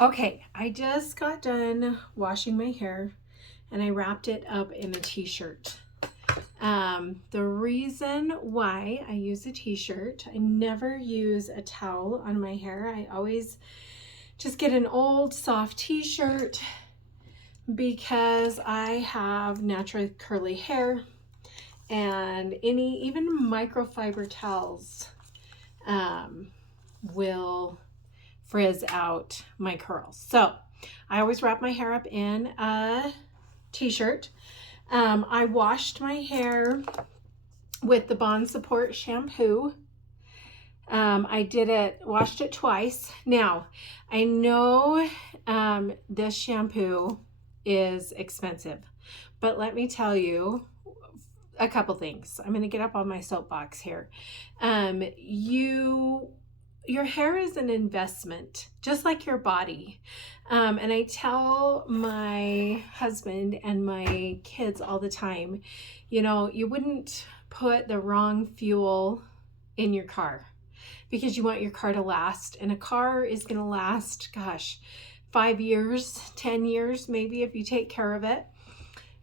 Okay, I just got done washing my hair and I wrapped it up in a t-shirt. The reason why I use a t-shirt, I never use a towel on my hair. I always just get an old soft t-shirt because I have naturally curly hair, and even microfiber towels will frizz out my curls. So I always wrap my hair up in a t-shirt. I washed my hair with the Bond Support shampoo. Washed it twice. Now, I know this shampoo is expensive, but let me tell you a couple things. I'm going to get up on my soapbox here. Your hair is an investment, just like your body. And I tell my husband and my kids all the time, you wouldn't put the wrong fuel in your car because you want your car to last. And a car is going to last, 5 years, 10 years, maybe, if you take care of it.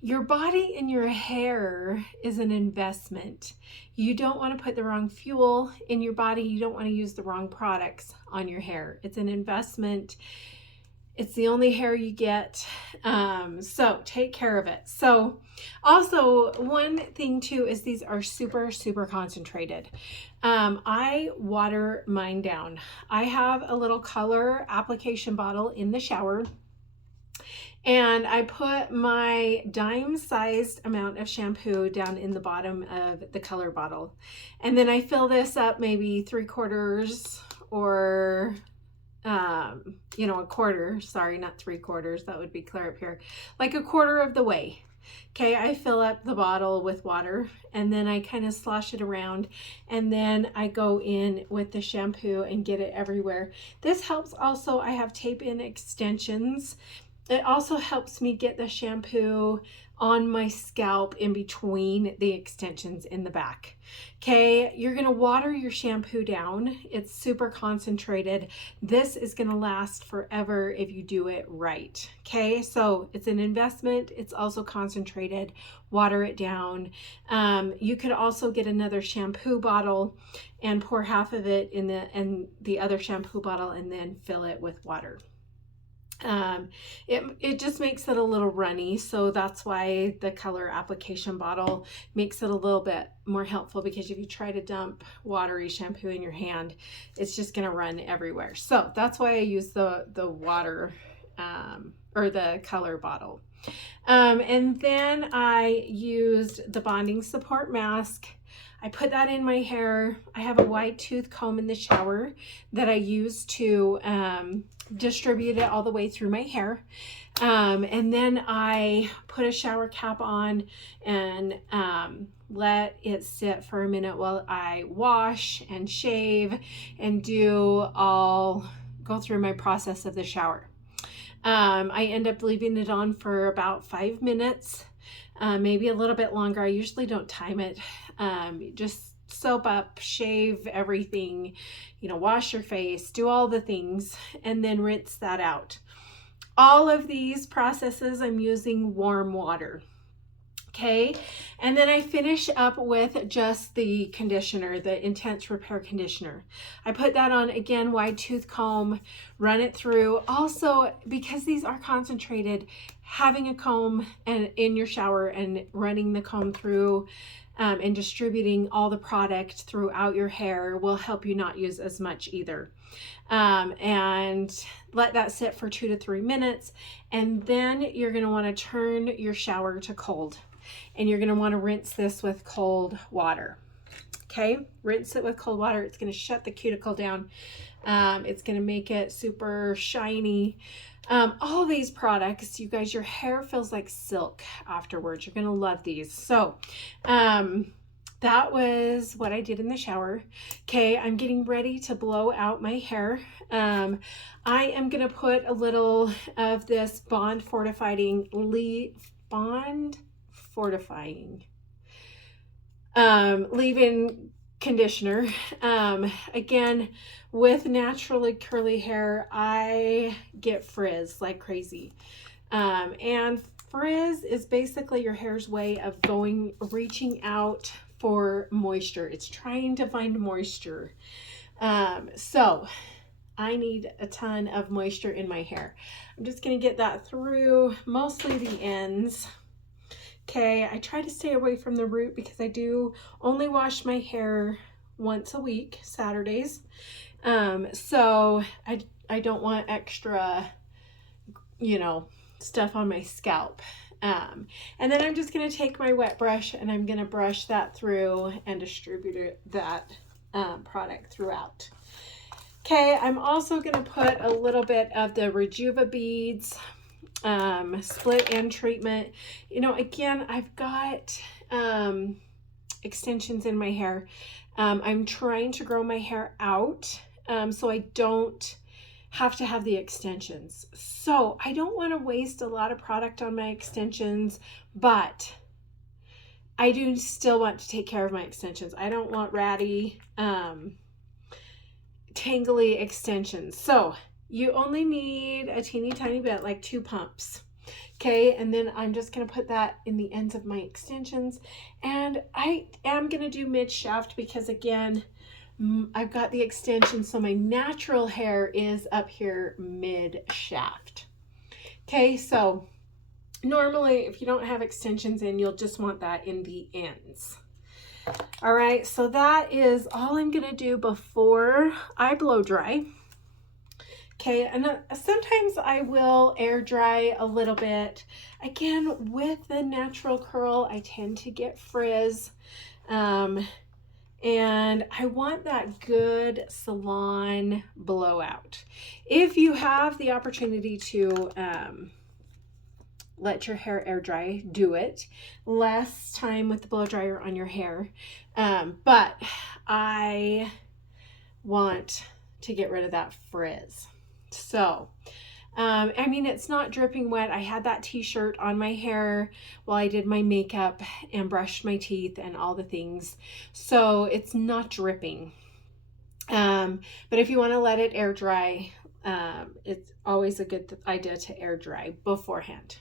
Your body and your hair is an investment. You don't want to put the wrong fuel in your body. You don't want to use the wrong products on your hair. It's an investment. It's the only hair you get. So take care of it. So also, one thing too is these are super, super concentrated. I water mine down. I have a little color application bottle in the shower, and I put my dime-sized amount of shampoo down in the bottom of the color bottle. And then I fill this up maybe 3/4 or, a quarter. Sorry, not 3/4. That would be clear up here. Like a quarter of the way. Okay, I fill up the bottle with water and then I kind of slosh it around, and then I go in with the shampoo and get it everywhere. This helps also. I have tape-in extensions. It also helps me get the shampoo on my scalp in between the extensions in the back. Okay, you're gonna water your shampoo down. It's super concentrated. This is gonna last forever if you do it right. Okay, so it's an investment. It's also concentrated. Water it down. You could also get another shampoo bottle and pour half of it in the other shampoo bottle and then fill it with water. It just makes it a little runny, so that's why the color application bottle makes it a little bit more helpful, because if you try to dump watery shampoo in your hand, it's just going to run everywhere. So that's why I use the water or the color bottle. And then I used the bonding support mask. I put that in my hair. I have a wide tooth comb in the shower that I use to distribute it all the way through my hair. And then I put a shower cap on and let it sit for a minute while I wash and shave and go through my process of the shower. I end up leaving it on for about 5 minutes, maybe a little bit longer. I usually don't time it. Just soap up, shave everything, wash your face, do all the things, and then rinse that out. All of these processes, I'm using warm water. Okay, and then I finish up with just the conditioner, the Intense Repair Conditioner. I put that on, again, wide tooth comb, run it through. Also, because these are concentrated, having a comb in your shower and running the comb through and distributing all the product throughout your hair will help you not use as much either. And let that sit for 2 to 3 minutes, and then you're going to want to turn your shower to cold, and you're going to want to rinse this with cold water. Okay, rinse it with cold water. It's going to shut the cuticle down. It's going to make it super shiny. All these products, you guys, your hair feels like silk afterwards. You're going to love these. So, that was what I did in the shower. Okay, I'm getting ready to blow out my hair. I am going to put a little of this Bond Fortifying, leave-in conditioner. Again, with naturally curly hair, I get frizz like crazy. And frizz is basically your hair's way of reaching out for moisture. It's trying to find moisture. So I need a ton of moisture in my hair. I'm just going to get that through mostly the ends. Okay, I try to stay away from the root because I do only wash my hair once a week, Saturdays. So I don't want extra, stuff on my scalp. And then I'm just going to take my wet brush and I'm going to brush that through and distribute that product throughout. Okay, I'm also going to put a little bit of the Rejuva beads split end treatment. Again, I've got extensions in my hair. I'm trying to grow my hair out so I don't have to have the extensions. So I don't want to waste a lot of product on my extensions, but I do still want to take care of my extensions. I don't want ratty, tangly extensions. So you only need a teeny tiny bit, like 2 pumps. Okay, and then I'm just going to put that in the ends of my extensions. And I am going to do mid shaft because, again, I've got the extension, so my natural hair is up here mid shaft. Okay, so normally if you don't have extensions in, you'll just want that in the ends. All right, so that is all I'm going to do before I blow dry. Okay, and sometimes I will air dry a little bit. Again, with the natural curl, I tend to get frizz. And I want that good salon blowout. If you have the opportunity to let your hair air dry, do it. Less time with the blow dryer on your hair. But I want to get rid of that frizz. So, it's not dripping wet. I had that t-shirt on my hair while I did my makeup and brushed my teeth and all the things. So it's not dripping. But if you want to let it air dry, it's always a good idea to air dry beforehand.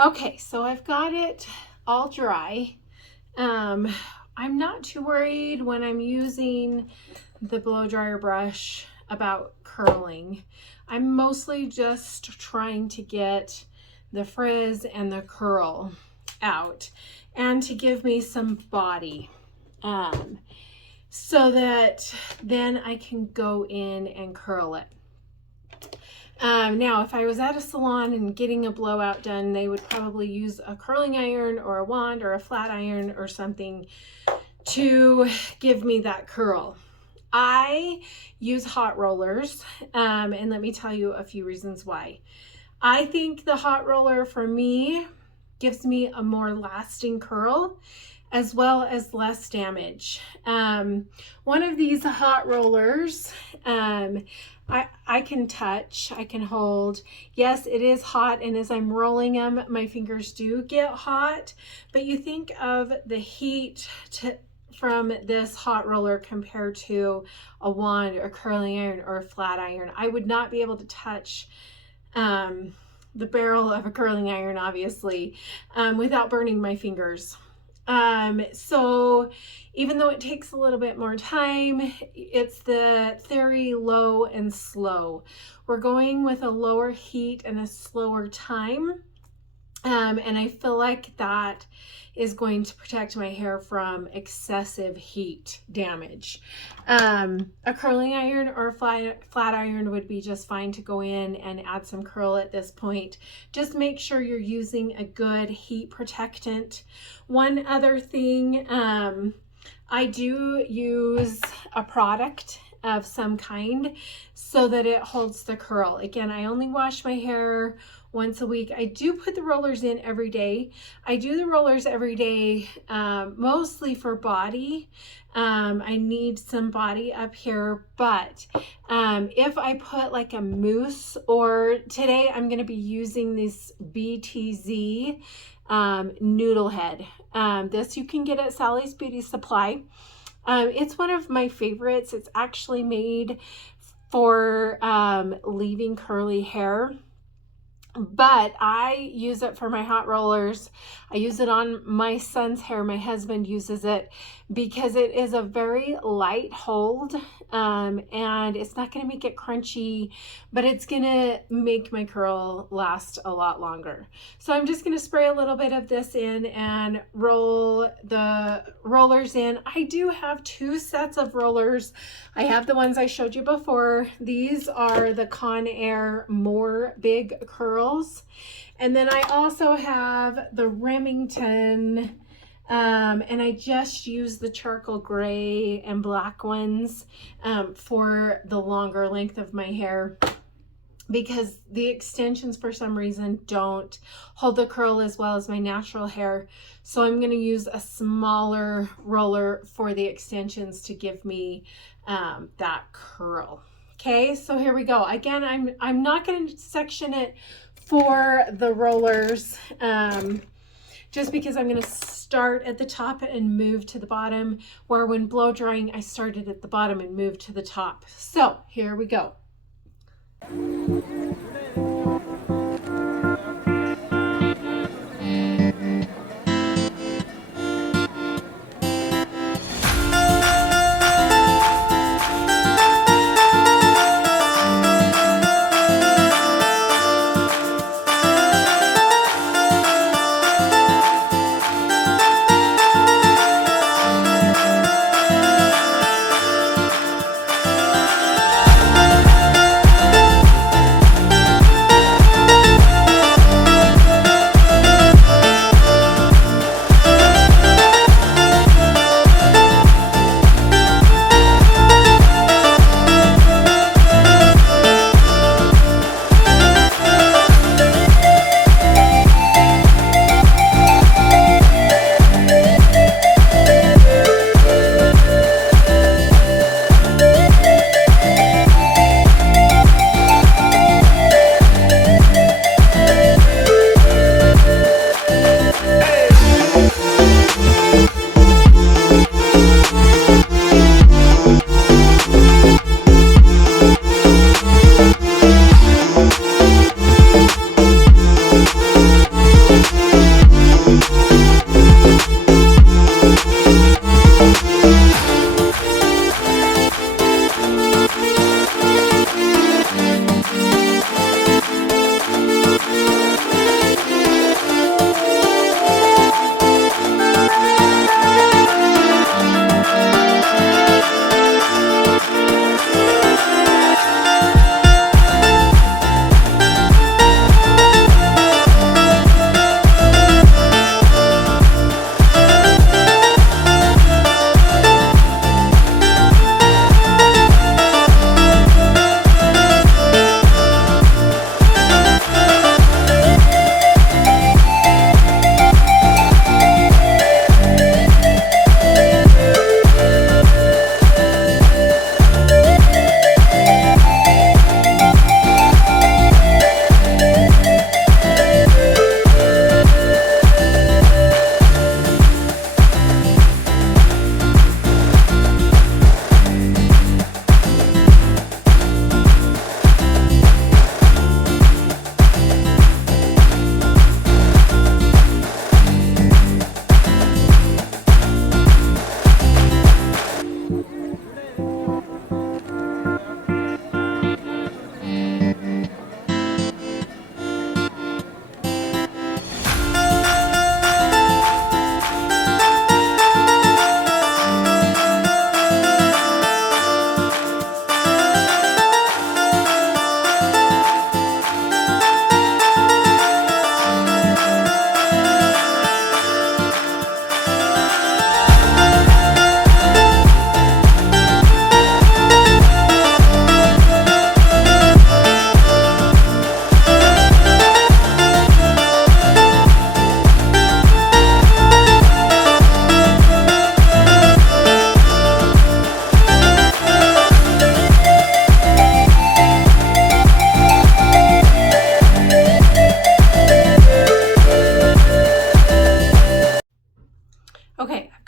Okay, so I've got it all dry. I'm not too worried when I'm using the blow dryer brush about curling. I'm mostly just trying to get the frizz and the curl out and to give me some body, so that then I can go in and curl it. Now, if I was at a salon and getting a blowout done, they would probably use a curling iron or a wand or a flat iron or something to give me that curl. I use hot rollers, and let me tell you a few reasons why. I think the hot roller for me gives me a more lasting curl as well as less damage. One of these hot rollers, I can touch, I can hold. Yes, it is hot, and as I'm rolling them, my fingers do get hot, but you think of the heat from this hot roller compared to a wand or a curling iron or a flat iron. I would not be able to touch the barrel of a curling iron, obviously, without burning my fingers. So even though it takes a little bit more time, it's the theory low and slow. We're going with a lower heat and a slower time. And I feel like that is going to protect my hair from excessive heat damage. A curling iron or a flat iron would be just fine to go in and add some curl at this point. Just make sure you're using a good heat protectant. One other thing, I do use a product of some kind so that it holds the curl. Again, I only wash my hair once a week. I do put the rollers in every day. I do the rollers every day, mostly for body. I need some body up here, but if I put like a mousse, or today I'm going to be using this BTZ Noodle Head. This you can get at Sally's Beauty Supply. It's one of my favorites. It's actually made for leaving curly hair, but I use it for my hot rollers. I use it on my son's hair. My husband uses it because it is a very light hold, and it's not going to make it crunchy, but it's going to make my curl last a lot longer. So I'm just going to spray a little bit of this in and roll the rollers in. I do have two sets of rollers. I have the ones I showed you before. These are the Conair More Big Curls. And then I also have the Remington, and I just use the charcoal gray and black ones for the longer length of my hair, because the extensions for some reason don't hold the curl as well as my natural hair. So I'm going to use a smaller roller for the extensions to give me that curl. Okay, so here we go. Again, I'm not going to section it for the rollers, just because I'm going to start at the top and move to the bottom, where when blow drying, I started at the bottom and moved to the top. So here we go.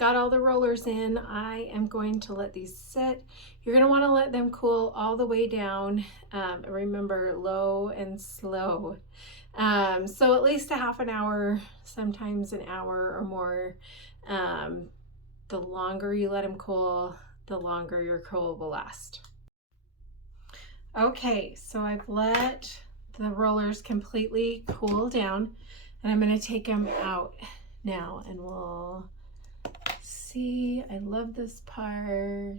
got all the rollers in, I am going to let these sit. You're going to want to let them cool all the way down. Remember, low and slow. So at least a half an hour, sometimes an hour or more. The longer you let them cool, the longer your curl will last. Okay, so I've let the rollers completely cool down, and I'm going to take them out now, and we'll see. I love this part.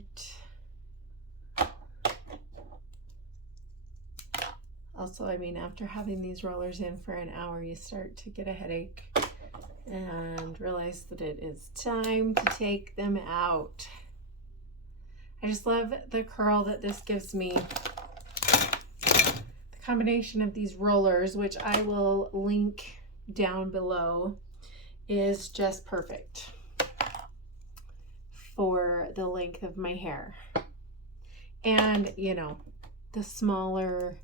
Also, I mean, after having these rollers in for an hour, you start to get a headache and realize that it is time to take them out. I just love the curl that this gives me. The combination of these rollers, which I will link down below, is just perfect for the length of my hair. And, you know, the smaller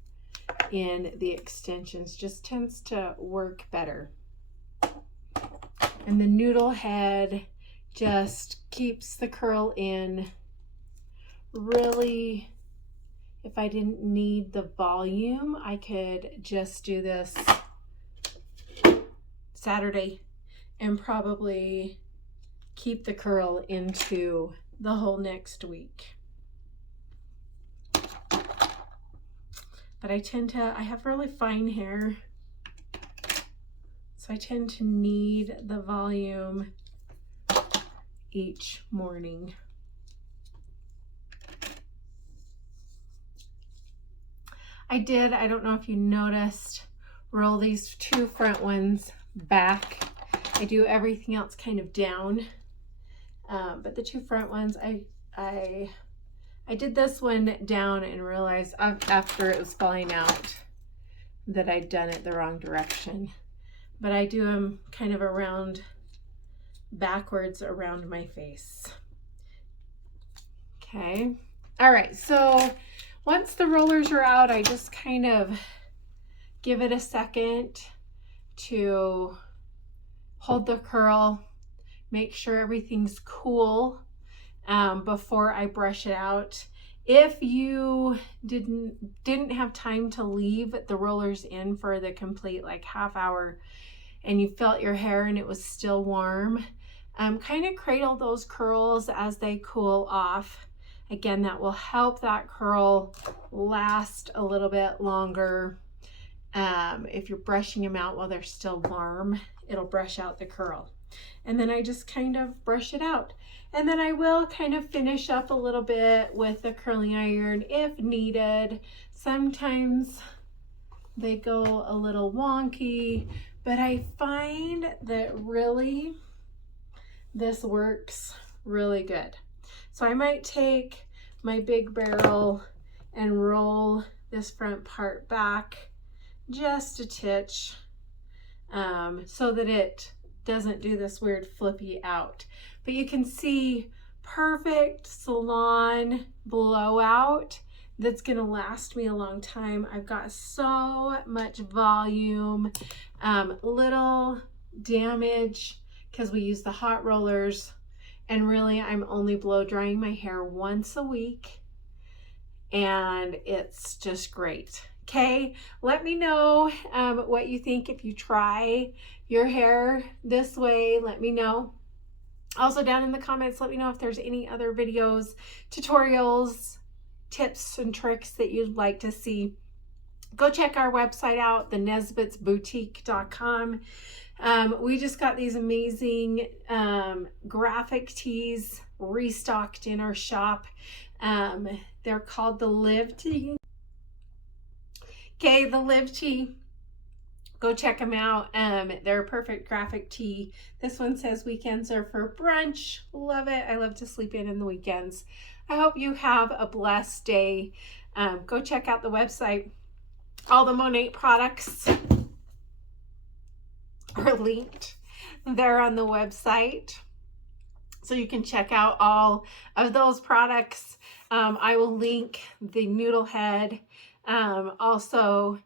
in the extensions just tends to work better. And the noodle head just keeps the curl in. Really, if I didn't need the volume, I could just do this Saturday and probably keep the curl into the whole next week. But I have really fine hair, so I tend to need the volume each morning. I don't know if you noticed, roll these two front ones back. I do everything else kind of down, but the two front ones, I did this one down and realized after it was falling out that I'd done it the wrong direction. But I do them kind of around, backwards around my face. Okay. All right. So once the rollers are out, I just kind of give it a second to hold the curl, make sure everything's cool. Before I brush it out. If you didn't have time to leave the rollers in for the complete like half hour and you felt your hair and it was still warm, kind of cradle those curls as they cool off. Again, that will help that curl last a little bit longer. If you're brushing them out while they're still warm, it'll brush out the curl. And then I just kind of brush it out. And then I will kind of finish up a little bit with the curling iron if needed. Sometimes they go a little wonky, but I find that really this works really good. So I might take my big barrel and roll this front part back just a titch, so that it doesn't do this weird flippy out. But you can see perfect salon blowout that's gonna last me a long time. I've got so much volume, little damage because we use the hot rollers, and really I'm only blow drying my hair once a week, and it's just great. Okay, let me know what you think if you try your hair this way. Let me know. Also down in the comments, let me know if there's any other videos, tutorials, tips and tricks that you'd like to see. Go check our website out, thenesbitsboutique.com. We just got these amazing graphic tees restocked in our shop. They're called the Live Tee. Okay, the Live Tee. Go check them out. They're a perfect graphic tee. This one says weekends are for brunch. Love it. I love to sleep in the weekends. I hope you have a blessed day. Go check out the website. All the Monat products are linked there on the website, so you can check out all of those products. I will link the noodle head. I'm also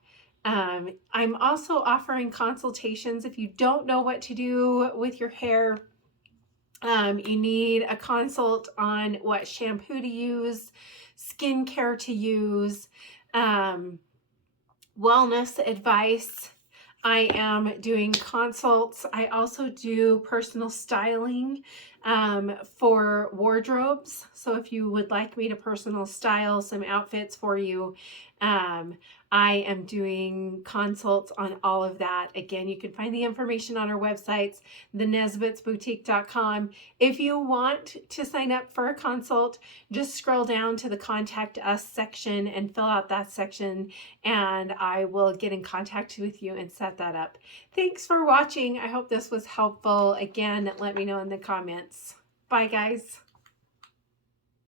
offering consultations if you don't know what to do with your hair. You need a consult on what shampoo to use, skincare to use, wellness advice. I am doing consults. I also do personal styling for wardrobes. So if you would like me to personal style some outfits for you, I am doing consults on all of that. Again, you can find the information on our websites, thenesbitsboutique.com. If you want to sign up for a consult, just scroll down to the Contact Us section and fill out that section, and I will get in contact with you and set that up. Thanks for watching. I hope this was helpful. Again, let me know in the comments. Bye, guys.